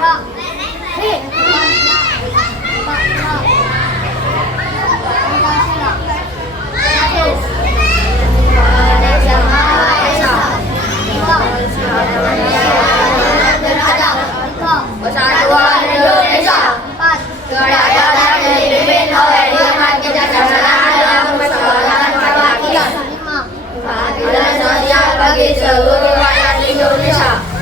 Persatuan Indonesia. 4. Kedaulatan dipimpin oleh Dewan Kejaksaan dalam persoalan perwakilan. 5. Keadilan sosial bagi seluruh rakyat Indonesia.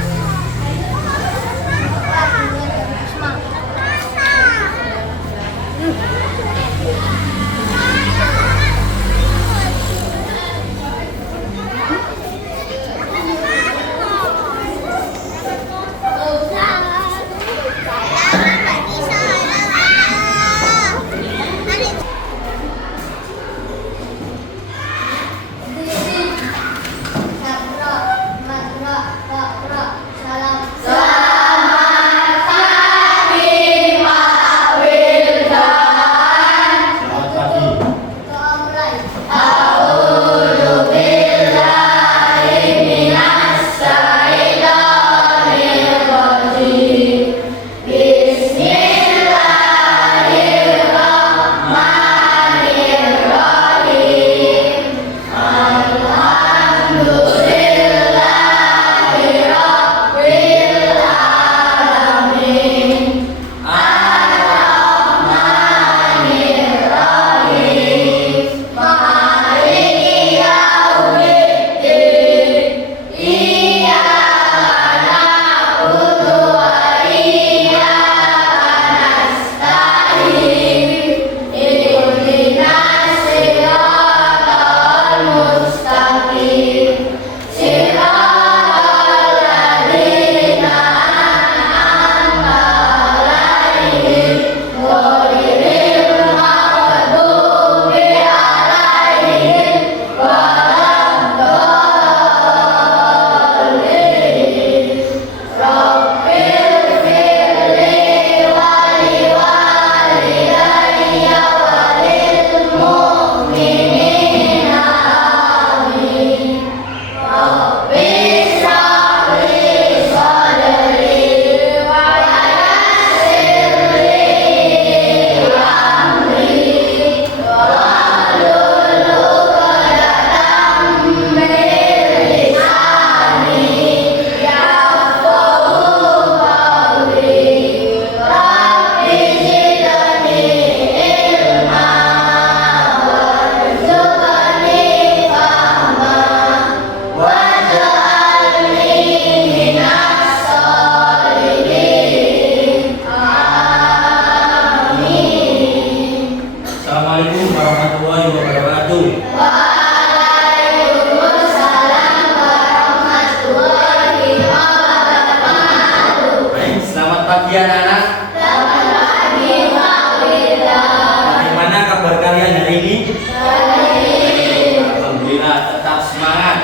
Assalamualaikum warahmatullahi wabarakatuh. Waalaikumsalam warahmatullahi wabarakatuh. Baik, selamat pagi anak-anak. Selamat pagi Pak Wirda. Bagaimana kabar kalian hari ini? Baik. Alhamdulillah, tetap semangat.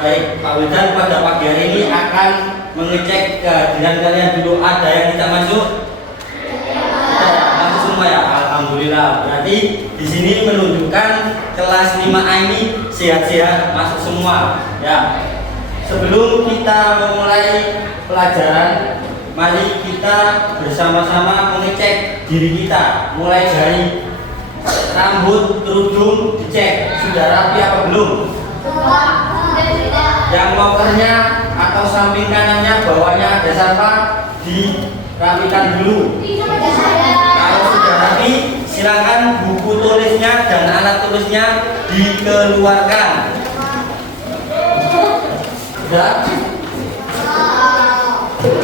Baik, Pak Wildan pada pagi hari ini akan mengecek kehadiran kalian dulu. Ada yang tidak masuk? Masuk semua ya. Alhamdulillah. Berarti di sini menunjukkan kelas 5A ini sehat-sehat, masuk semua. Ya. Sebelum kita memulai pelajaran, mari kita bersama-sama mengecek diri kita. Mulai dari rambut, kerudung dicek. Sudah rapi apa belum? Yang mokernya atau samping kanannya, bawahnya ada sampah, dirapikan dulu. Kalau sudah rapi, silakan buku tulisnya dan alat tulisnya dikeluarkan. Sudah?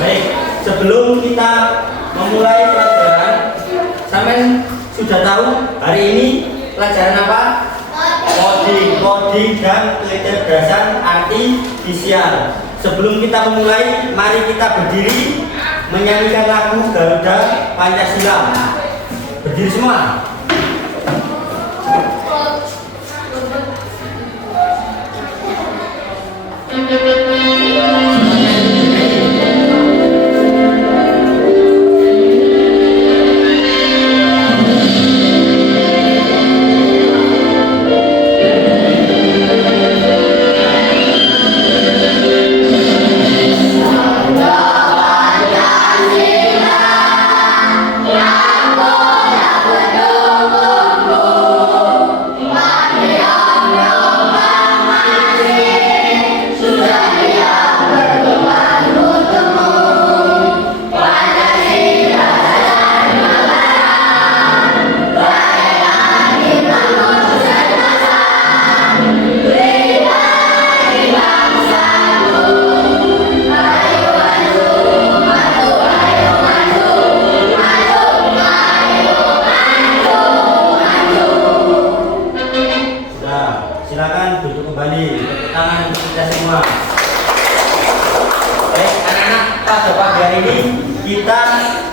Baik, sebelum kita memulai pelajaran, sampai sudah tahu hari ini pelajaran apa? Coding dan kecerdasan artifisial. Sebelum kita memulai, mari kita berdiri menyanyikan lagu Garuda Pancasila. Berdiri semua. Pancasila.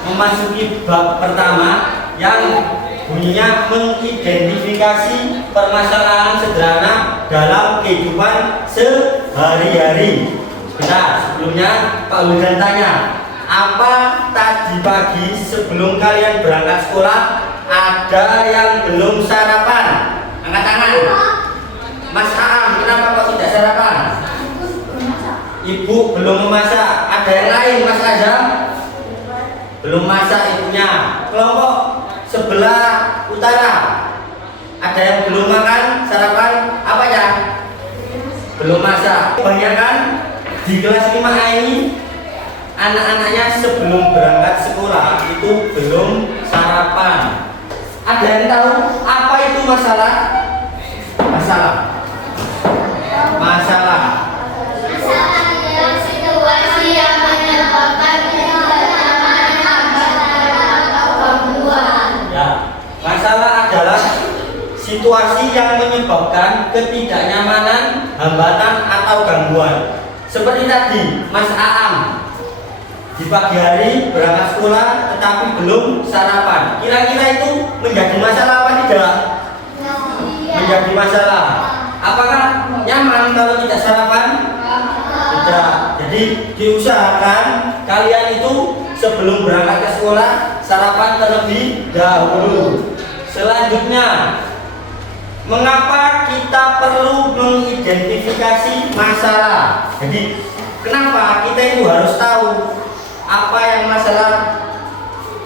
memasuki bab pertama yang bunyinya mengidentifikasi permasalahan sederhana dalam kehidupan sehari-hari. Nah, sebelumnya Pak Wildan tanya, apa tadi pagi sebelum kalian berangkat sekolah ada yang belum sarapan? Angkat tangan. Mas Aam, kenapa kok tidak sarapan? Ibu belum memasak. Ada yang lain, Mas Azam? Belum masak ibunya. Kelompok sebelah utara, ada yang belum makan sarapan? Apa ya? Belum masak. Kebanyakan di kelas 5A ini anak-anaknya sebelum berangkat sekolah itu belum sarapan. Ada yang tahu apa itu masalah? Masalah Situasi yang menyebabkan ketidaknyamanan, hambatan atau gangguan. ya, masalah adalah situasi yang menyebabkan ketidaknyamanan, hambatan atau gangguan. Seperti tadi Mas Aam di pagi hari berangkat sekolah tetapi belum sarapan. Kira-kira itu menjadi masalah apa tidak? Menjadi masalah. Apakah nyaman kalau tidak sarapan? Tidak. Jadi diusahakan kalian itu sebelum berangkat ke sekolah sarapan terlebih dahulu. Selanjutnya, mengapa kita perlu mengidentifikasi masalah? Jadi kenapa kita itu harus tahu apa yang masalah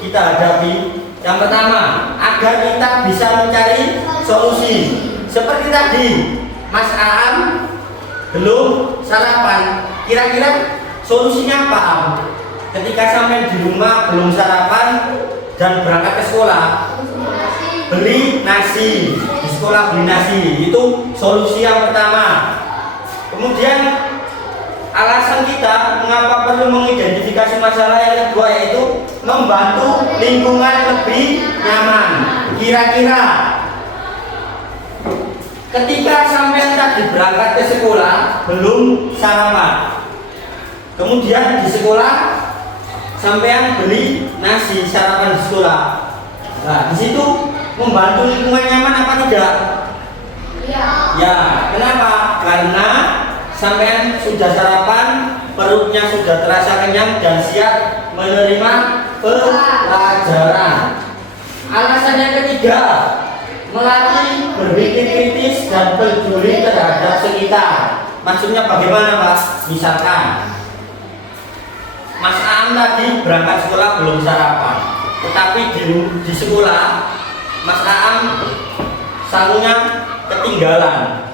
kita hadapi? Yang pertama, agar kita bisa mencari solusi. Seperti tadi, Mas Aam belum sarapan. Kira-kira solusinya apa, Am? Ketika sampai di rumah belum sarapan dan berangkat ke sekolah, beli nasi. Di sekolah beli nasi, itu solusi yang pertama. Kemudian alasan kita mengapa perlu mengidentifikasi masalah yang kedua yaitu membantu lingkungan lebih nyaman. Kira-kira ketika sampai tadi berangkat ke sekolah belum sarapan, kemudian di sekolah sampean beli nasi sarapan di sekolah. Nah, di situ membantu lingkungan nyaman apa tidak? Ya, kenapa? Karena sampean sudah sarapan, perutnya sudah terasa kenyang dan siap menerima pelajaran. Alasan yang ketiga, melatih berpikir kritis dan peduli terhadap sekitar. Maksudnya bagaimana, Pak? Misalkan Mas Aam tadi berangkat sekolah belum sarapan, tetapi di sekolah Mas Aam sangunya ketinggalan.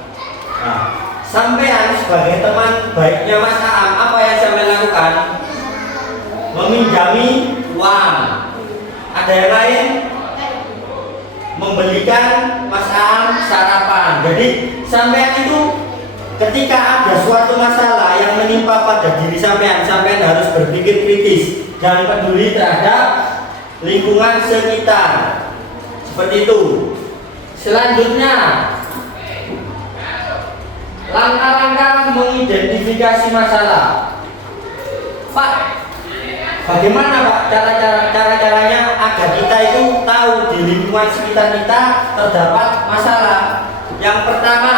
Nah, sampean sebagai teman baiknya Mas Aam, apa yang sampean lakukan? Meminjami uang. Ada yang lain? Membelikan Mas Aam sarapan. Jadi sampean itu ketika ada suatu masalah yang menimpa pada diri sampean, sampean harus berpikir kritis dan peduli terhadap lingkungan sekitar. Seperti itu. Selanjutnya, langkah-langkah mengidentifikasi masalah. Pak, bagaimana Pak cara-caranya agar kita itu tahu di lingkungan sekitar kita terdapat masalah? Yang pertama,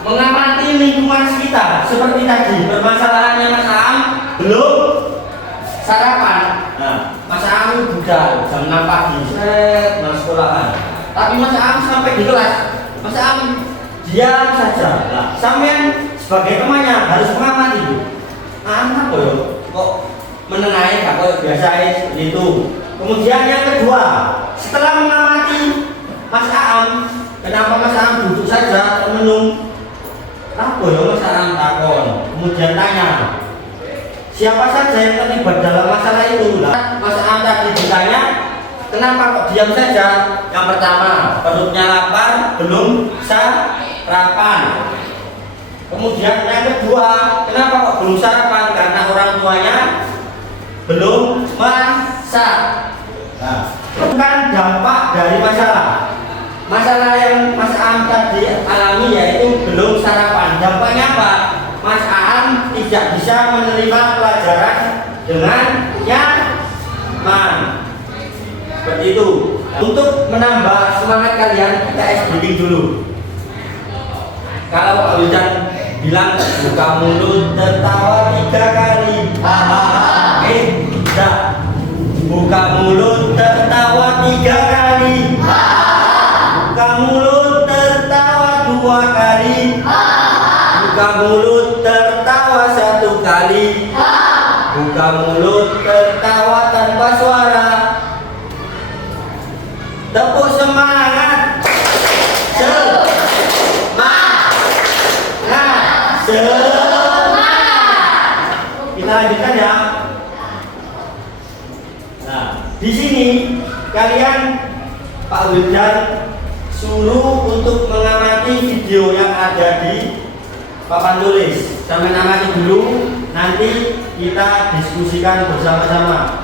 mengamati lingkungan sekitar. Seperti tadi permasalahannya Mas Aam belum sarapan. Nah, Mas Aam budal jam 6 pagi, mau sekolahan. Tapi Mas Aam sampai di kelas, Mas Aam diam saja. Nah, sampean sebagai temannya harus mengamati. Anak kok menengahi gak kok biasa seperti itu. Kemudian yang kedua, setelah mengamati Mas Aam, kenapa Mas Aam duduk saja termenung? Apa ya Mas Aam takon? Kemudian tanya, siapa saja yang terlibat dalam masalah itu? Mas Aam tadi ditanya, kenapa kok diam saja? Yang pertama, perutnya lapar, belum sarapan. Kemudian yang kedua, kenapa kok belum sarapan? Karena orang tuanya belum masak. Nah, bukan dampak dari masalah. Masalah yang Mas Aam tadi alami yaitu belum sarapan. Dampaknya apa? Mas Aam tidak bisa menerima pelajaran dengan man. Seperti itu. Untuk menambah semangat kalian, kita breathing dulu. Kalau Pak Wildan bilang buka mulut tertawa 3 kali, hahaha, tidak. Buka mulut tertawa 3 kali, buka mulut tertawa 2 kali, buka mulut tertawa 1 kali, buka mulut tertawa tanpa suara. Tepuk semangat. Kita lanjutkan ya. Nah, di sini kalian Pak Wildan suruh untuk mengamati video yang ada di papan tulis. Sampai amati dulu, nanti kita diskusikan bersama-sama.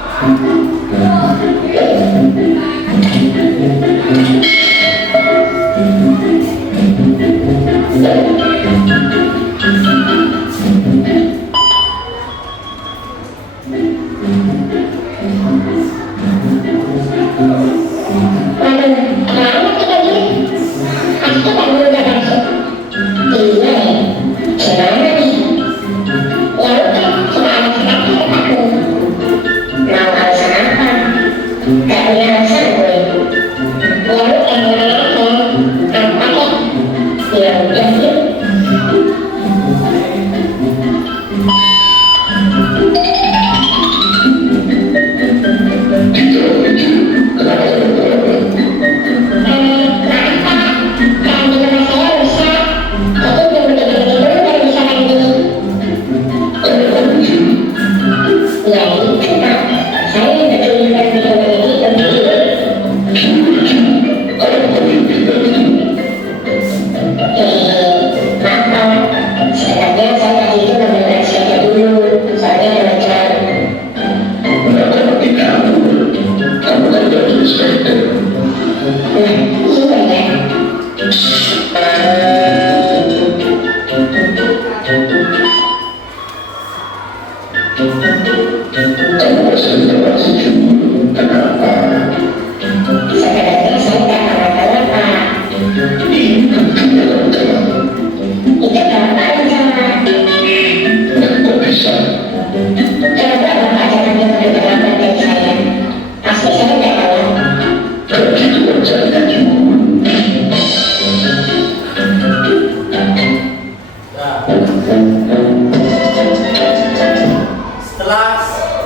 Setelah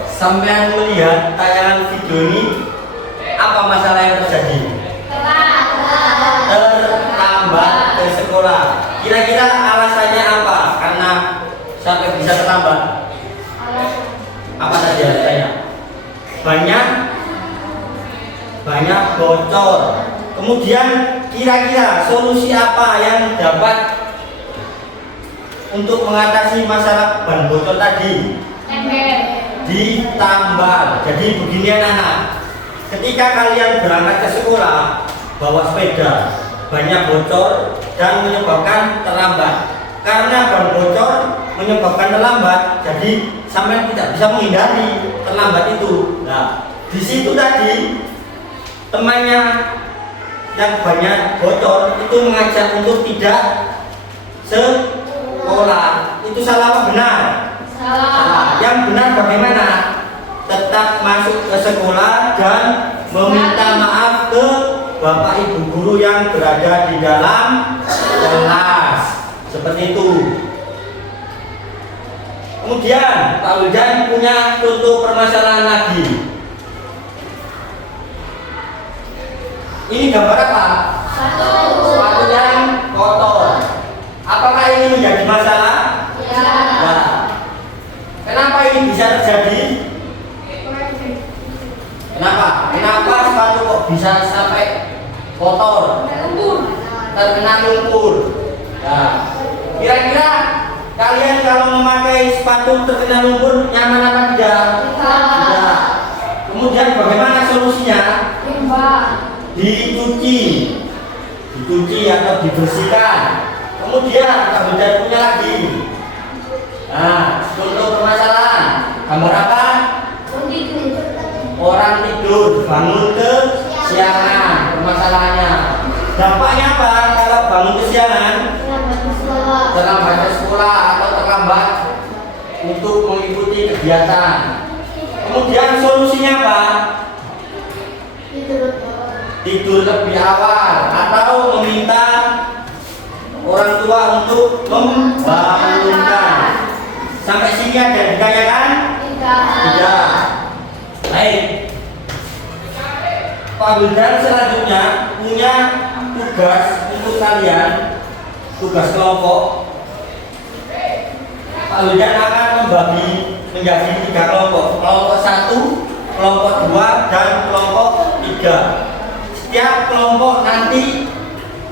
sampean melihat tayangan video ini, apa masalah yang terjadi? Terlambat ke sekolah. Kira-kira alasannya apa? Karena sampai bisa terlambat. Apa tadi alasannya? Banyak bocor. Kemudian kira-kira solusi apa yang dapat untuk mengatasi masalah ban bocor tadi? Ditambal. Jadi begini anak-anak, ketika kalian berangkat ke sekolah bawa sepeda, banyak bocor dan menyebabkan terlambat. Karena ban bocor menyebabkan terlambat, jadi sampai tidak bisa menghindari terlambat itu. Nah, di situ tadi temannya yang banyak bocor itu mengajak untuk tidak sekolah. Itu salah apa benar? Salah. Yang benar bagaimana? Tetap masuk ke sekolah dan meminta maaf ke Bapak Ibu guru yang berada di dalam kelas. Seperti itu. Kemudian Pak Wildan punya contoh permasalahan lagi. Ini gambar apa? Sepatu yang kotor. Apakah ini menjadi masalah? Ya. Nah, kenapa ini bisa terjadi? Kenapa sepatu kok bisa sampai kotor? Terkena lumpur. Nah, kira-kira kalian kalau memakai sepatu terkena lumpur nyaman apa tidak? Tidak. Kemudian bagaimana solusinya? Dicuci atau dibersihkan. Kemudian Pak punya lagi. Nah, contoh permasalahan gambar apa? orang tidur, bangun kesiangan, permasalahannya. Dampaknya apa kalau bangun kesiangan? Terlambat ke sekolah atau terlambat untuk mengikuti kegiatan. Kemudian solusinya apa? Tidur lebih awal atau meminta orang tua untuk membangunkan. Sampai sini ada ditanyakan? Tidak. Baik. Pak Wildan selanjutnya punya tugas untuk kalian, tugas kelompok. Pak Wildan akan membagi menjadi 3 kelompok, kelompok 1, kelompok 2, dan kelompok 3. Setiap kelompok nanti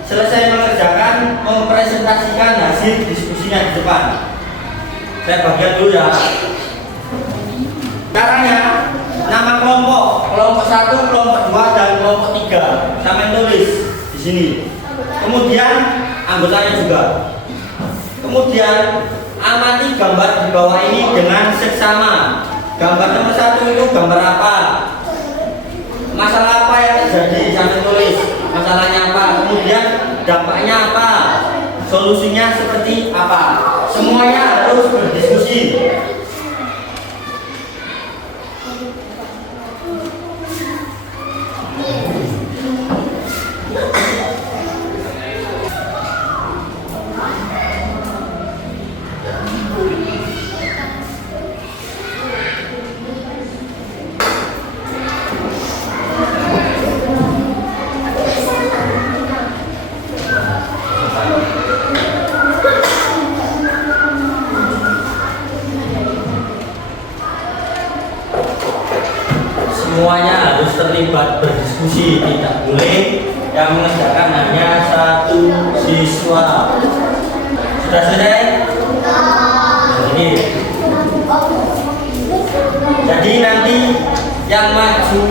selesai mengerjakan mempresentasikan hasil diskusinya di depan. Saya bagian dulu ya. Caranya nama kelompok, kelompok 1, kelompok 2, dan kelompok 3. Sampai tulis di sini. Kemudian anggotanya juga. Kemudian amati gambar di bawah ini dengan seksama. Gambar nomor 1 itu gambar apa? Masalah apa yang terjadi? Sampai tulis masalahnya apa. Kemudian dampaknya apa? Solusinya seperti apa? Semuanya harus berdiskusi. Semuanya harus terlibat berdiskusi, tidak boleh yang mengerjakan hanya satu siswa. Sudah selesai? Jadi nanti yang maju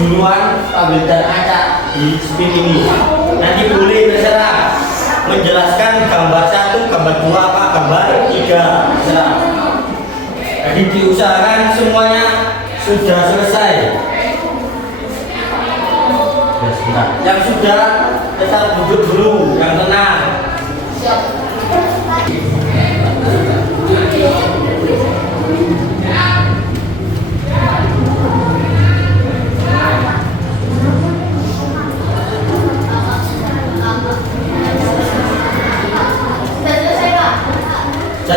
duluan Pak Wildan acak di spin ini. Nanti boleh terserah menjelaskan gambar 1, gambar 2, apa gambar 3. Terserah. Jadi diusahakan semuanya sudah selesai. Ya, sebentar. Yang sudah tetap duduk dulu, yang tenang. Sudah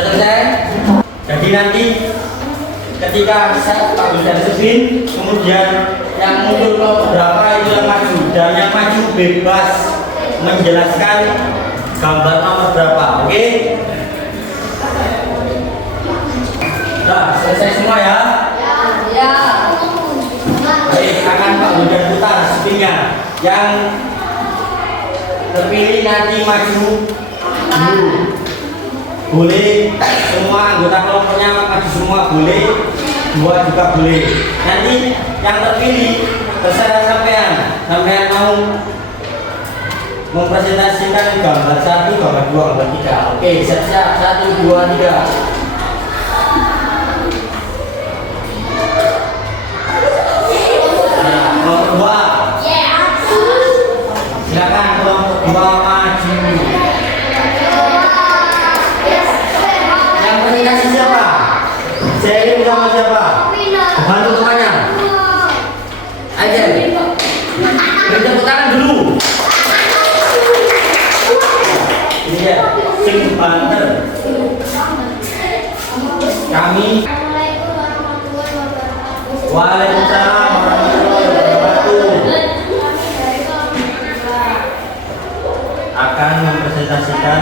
selesai? Jadi nanti ketika Pak Wildan spin, kemudian yang muncul kelompok berapa itu yang maju, dan yang maju bebas menjelaskan gambar nomor berapa. Oke? Nah, selesai semua ya? Ya. Baik, akan Pak Wildan putar spinnya. Yang terpilih nanti maju dulu. Boleh semua anggota kelompoknya maju semua, boleh 2 juga boleh. Nanti yang terpilih terserah sampean mau mempresentasikan gambar 1, gambar 2, gambar 3. Oke, siap-siap. 1, 2, 3. Nah, kelompok 2. Silakan kelompok 2 maju. Presentasi siapa? Saya ini bersama siapa? Bantu temannya. Aja. Beri tepuk tangan dulu. Ini ya, sing banter. Kami. Waalaikumsalam warahmatullahi wabarakatuh. Akan mempresentasikan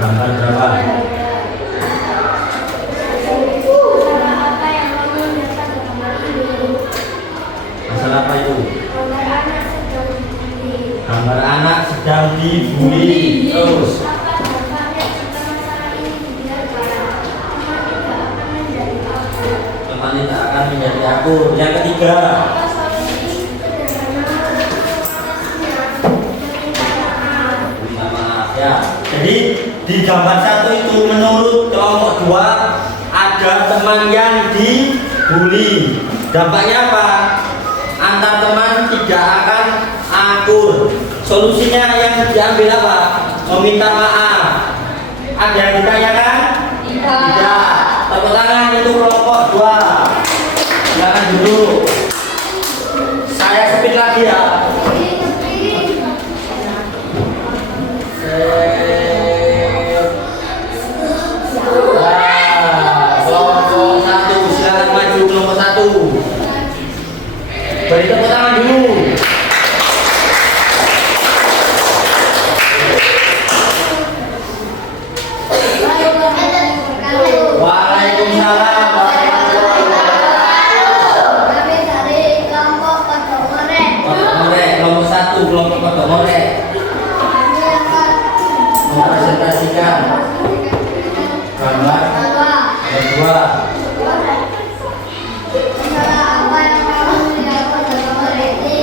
gambar berapa? Masalah apa itu? Gambar anak sedang dibully. Terus teman tidak akan menjadi akur. Yang ketiga, minta maaf ya. Jadi di gambar 1 itu menurut kelompok 2 ada teman yang dibully. Dampaknya apa? Antar teman tidak akan akur. Solusinya yang diambil apa? Meminta maaf. Ada yang ditanyakan? Tidak. Tepuk tangan untuk kelompok 2. Silakan duduk. Saya speed lagi ya. Kelompok 1, silakan maju kelompok 1. Beri tepuk tangan dulu. Waalaikumsalam warahmatullahi wabarakatuh. Kami dari kelompok Kodok Ngorek. Kodok Ngorek, kelompok 1, kelompok Kodok Ngorek. Kami akan Mempresentasikan gambar kedua. masalah apa yang kamu lihat pada gambar ini?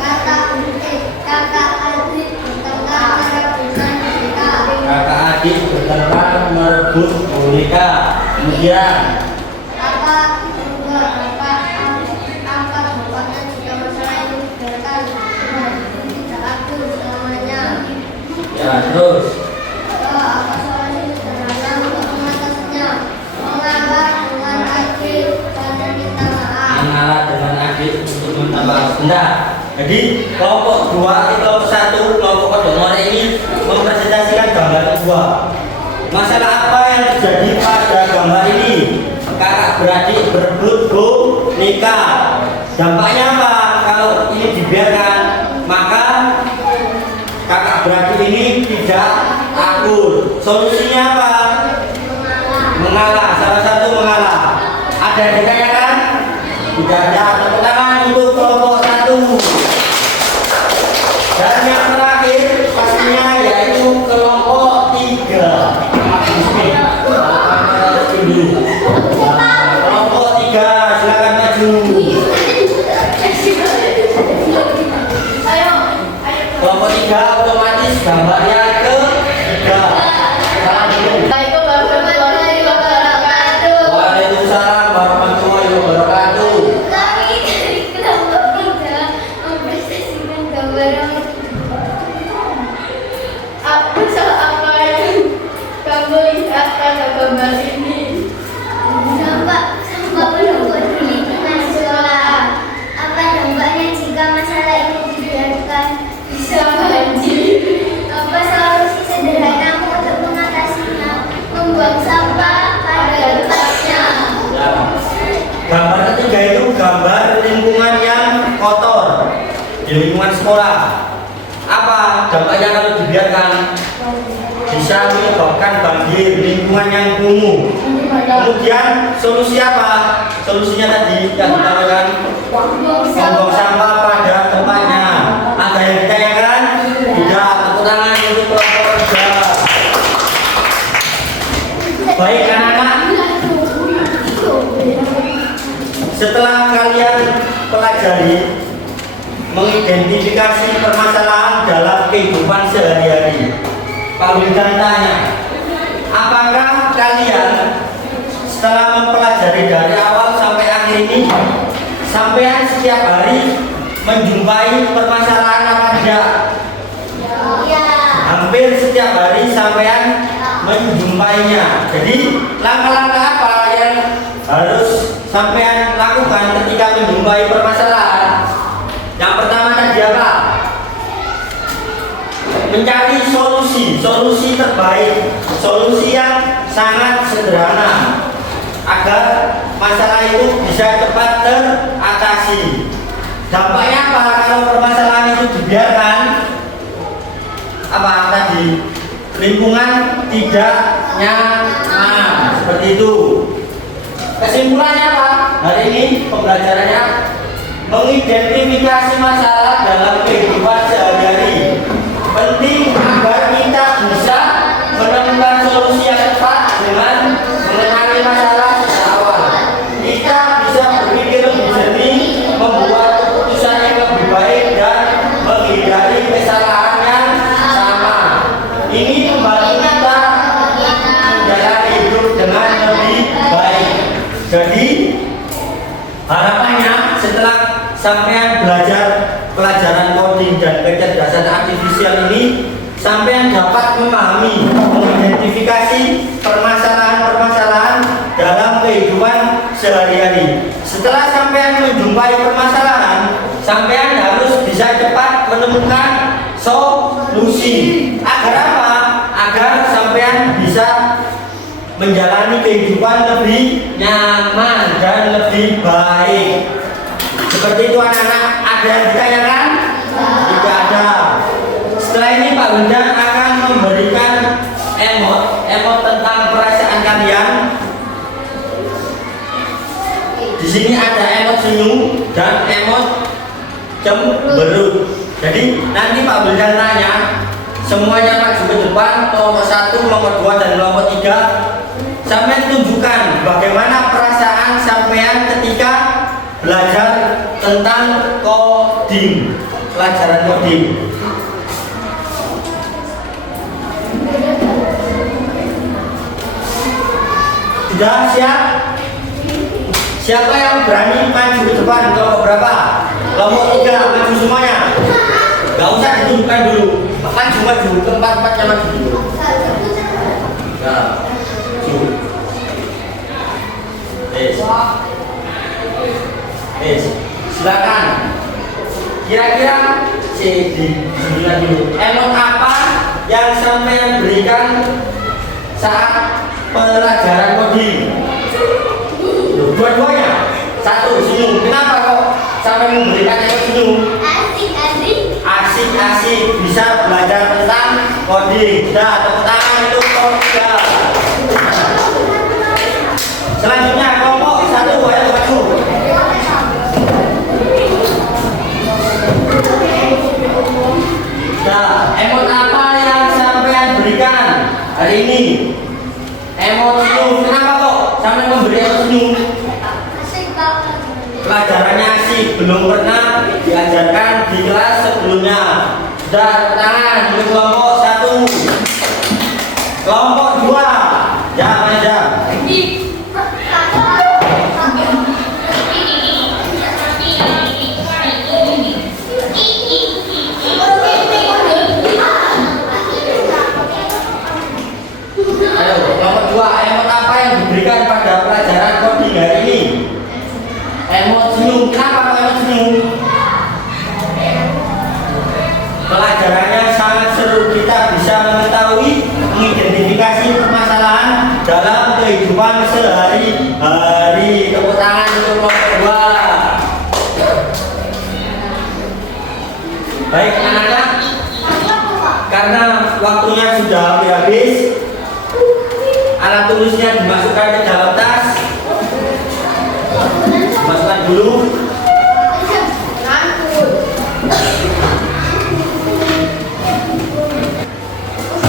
Kakak adik tentang merebutkan boneka. Kakak adik bertengkar merebut boneka. Kemudian Apa bapaknya jika masalah ini dibiarkan tidak akur selamanya? ya terus Apa solusi sederhana untuk mengatasinya? Mengalah dengan adik dan minta maaf. mengalah dengan adik untuk minta maaf. Bentar. Jadi kelompok 2, kelompok 1, kelompok Kodok Ngorek ini mempresentasikan gambar kedua. Masalah apa yang terjadi pada gambar ini? Kakak beradik berebut boneka. Dampaknya apa? Kalau ini dibiarkan, maka kakak beradik ini tidak akur. Solusinya apa? Mengalah. Salah satu mengalah. Ada yang ditanyakan? Tidak ada. Tepuk tangan untuk kelompok 1. Dan yang terakhir pastinya yaitu kelompok 3. Kelompok 3 silakan maju. Kelompok 3 otomatis gambarnya ke 3. Salam dulu. Waalaikumsalam warahmatullahi wabarakatuh. Kami dari kelompok 3 mempresentasikan gambar apa apa yang kamu lihat pada gambar ini? Sampah berlumpur di lingkungan sekolah. Apa dampaknya jika masalah ini dibiarkan? Bisa banjir. Apa solusi sederhana untuk mengatasinya? Membuang sampah pada tempatnya. Gambar ketiga itu gambar lingkungan yang kotor di lingkungan sekolah. Apa dampaknya kalau dibiarkan? Bisa menyebabkan banjir, lingkungan yang kumuh. Kemudian solusi apa? Solusinya tadi yang ditawarkan membuang sampah pada tempatnya. Ada yang ditanyakan? Tidak. Tepuk tangan untuk kelompok 3. Baik anak-anak, setelah kalian pelajari mengidentifikasi permasalahan dalam kehidupan sehari-hari, Pak Wildan tanya, apakah kalian setelah mempelajari dari awal sampai akhir ini, sampean setiap hari menjumpai permasalahan apa tidak? Ya. Hampir setiap hari sampean menjumpainya. Jadi langkah-langkah apa yang harus sampean lakukan ketika menjumpai permasalahan? Yang pertama tadi apa? Mencari solusi terbaik, solusi yang sangat sederhana agar masalah itu bisa cepat teratasi. Dampaknya apa kalau permasalahan itu dibiarkan? Apa tadi? Lingkungan tidak nyaman, seperti itu. Kesimpulannya apa? Hari ini pembelajarannya mengidentifikasi masalah dalam kehidupan sehari-hari. Penting agar kita bisa menemukan solusi yang tepat dengan mengenali masalah sejak awal. Kita bisa berpikir lebih jernih, membuat keputusan yang lebih baik dan menghindari kesalahan yang sama. Ini membantu kita menjalani hidup dengan lebih Jadi harapannya setelah sampean belajar pelajaran coding dan kecerdasan artifisial ini, sampean dapat memahami, mengidentifikasi permasalahan-permasalahan dalam kehidupan sehari-hari. Setelah sampean menjumpai permasalahan, sampean harus bisa cepat menemukan solusi. Agar apa? Agar sampean bisa menjalani kehidupan lebih nyaman dan lebih baik. Seperti itu anak-anak, ada yang ditanyakan? Tidak ada. Setelah ini Pak Wildan akan memberikan emot tentang perasaan kalian. Di sini ada emot senyum dan emot cemberut. Jadi nanti Pak Wildan tanya, semuanya maju ke depan, kelompok 1, kelompok 2, dan kelompok 3. Sampai tunjukkan bagaimana perasaan sampean ketika belajar tentang coding, pelajaran coding. Sudah siap? Siapa yang berani maju ke depan? Kelompok berapa? Kelompok 3, maju semuanya. Gak usah ditunjukkan dulu. Maju, keempat-empatnya maju dulu. Nah, silakan. Kira-kira diberikan dulu. Emot apa yang sampai berikan saat pelajaran coding? Dua-duanya. Satu, senyum. Kenapa kok sampai memberikan emot senyum? Asik-asik bisa belajar tentang coding. Sudah, tepuk tangan itu coding. Selanjutnya kelompok 1, ayo maju. Nah, emot apa yang sampean berikan hari ini? Emot senyum. Kenapa kok sampai memberi emot senyum? Pelajarannya asik, belum pernah diajarkan di kelas sebelumnya. Sudah, tangan untuk kelompok 1. Kelompok 2, jangan aja. Ayo, kelompok 2, emot apa yang diberikan pada pelajaran coding hari ini? Emot senyum. Kenapa kok emot senyum? Pelajarannya sangat seru. Kita bisa mengetahui, mengidentifikasi permasalahan dalam kehidupan sehari-hari. Tepuk tangan untuk kelompok 2. Baik anak-anak, karena waktunya sudah habis, alat tulisnya dimasukkan ke dalam tas. Masukkan dulu.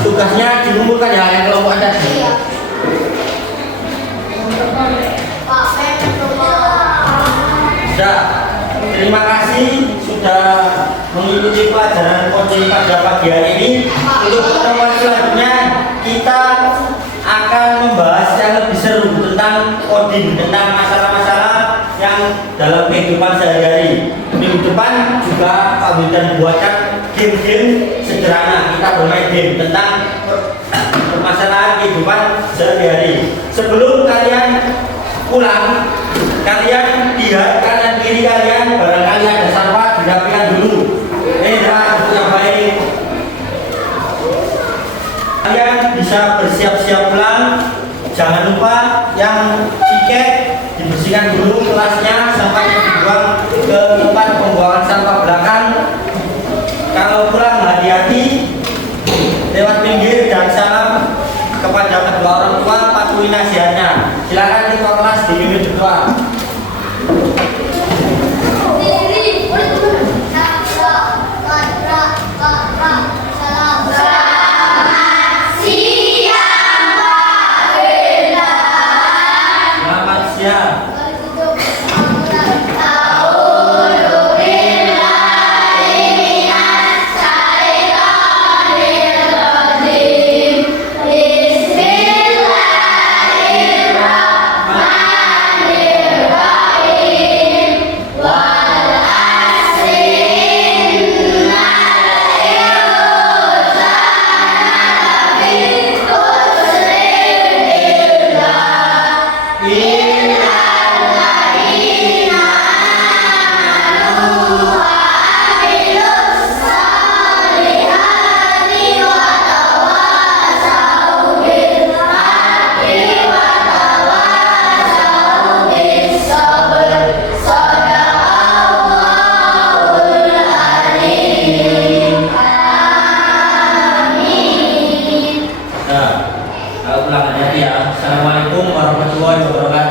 Tugasnya dikumpulkan ya yang kelompok Anda. Sudah. Terima kasih sudah mengikuti pelajaran coding pada pagi hari ini. Untuk pertemuan selanjutnya kita akan membahas yang lebih seru tentang coding, tentang masalah-masalah yang dalam kehidupan sehari-hari. Minggu depan juga Pak Wildan buatkan game-game sederhana. Kita bermain game tentang permasalahan kehidupan sehari-hari. Sebelum kalian pulang, kalian lihat kanan kiri kalian, barangkali ada sampah, dirapikan dulu. Yang baik. Kalian bisa bersiap-siap pulang. Jangan lupa yang tiket dibersihkan dulu kelasnya sampai dibuang ke tempat pembuangan sampah belakang. Kalau pulang hati-hati, lewat pinggir dan salam kepada kedua orang tua, patuhi nasihatnya. Silakan ke kelas di minggu depan. Selamat siang. Assalamualaikum warahmatullahi wabarakatuh.